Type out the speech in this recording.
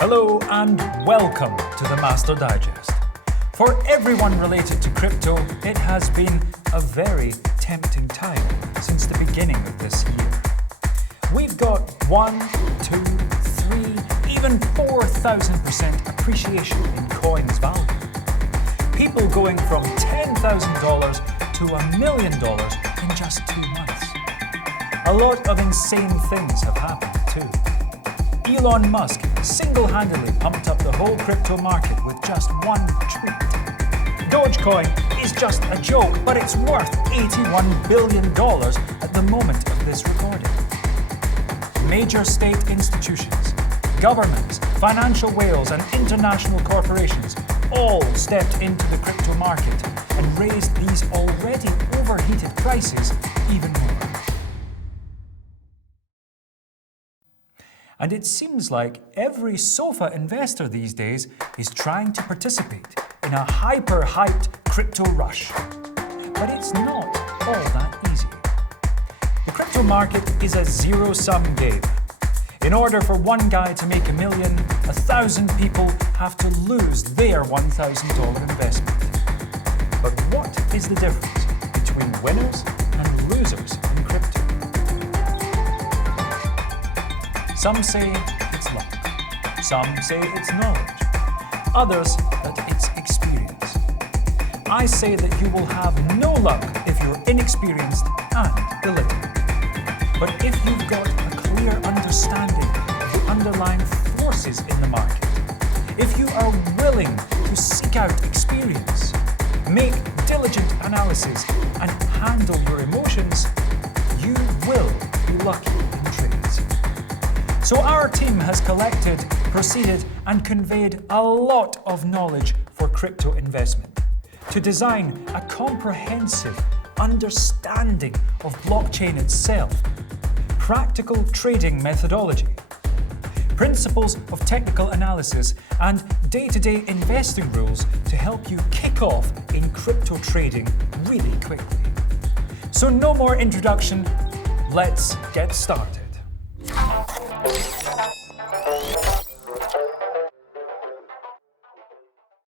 Hello and welcome to the Master Digest. For everyone related to crypto, it has been a very tempting time since the beginning of this year. We've got 1, 2, 3, even 4,000% appreciation in coins value. People going from $10,000 to $1 million in just 2 months. A lot of insane things have happened too. Elon Musk single-handedly pumped up the whole crypto market with just one tweet. Dogecoin is just a joke, but it's worth $81 billion at the moment of this recording. Major state institutions, governments, financial whales and international corporations all stepped into the crypto market and raised these already overheated prices even more. And it seems like every sofa investor these days is trying to participate in a hyper-hyped crypto rush. But it's not all that easy. The crypto market is a zero-sum game. In order for one guy to make $1 million, 1,000 people have to lose their $1,000 investment. But what is the difference between winners and losers in crypto? Some say it's luck. Some say it's knowledge. Others that it's experience. I say that you will have no luck if you're inexperienced and illiterate. But if you've got a clear understanding of the underlying forces in the market, if you are willing to seek out experience, make diligent analysis, and handle your emotions, you will be lucky in trades. So our team has collected, proceeded, and conveyed a lot of knowledge for crypto investment to design a comprehensive understanding of blockchain itself, practical trading methodology, principles of technical analysis, and day-to-day investing rules to help you kick off in crypto trading really quickly. So no more introduction, let's get started.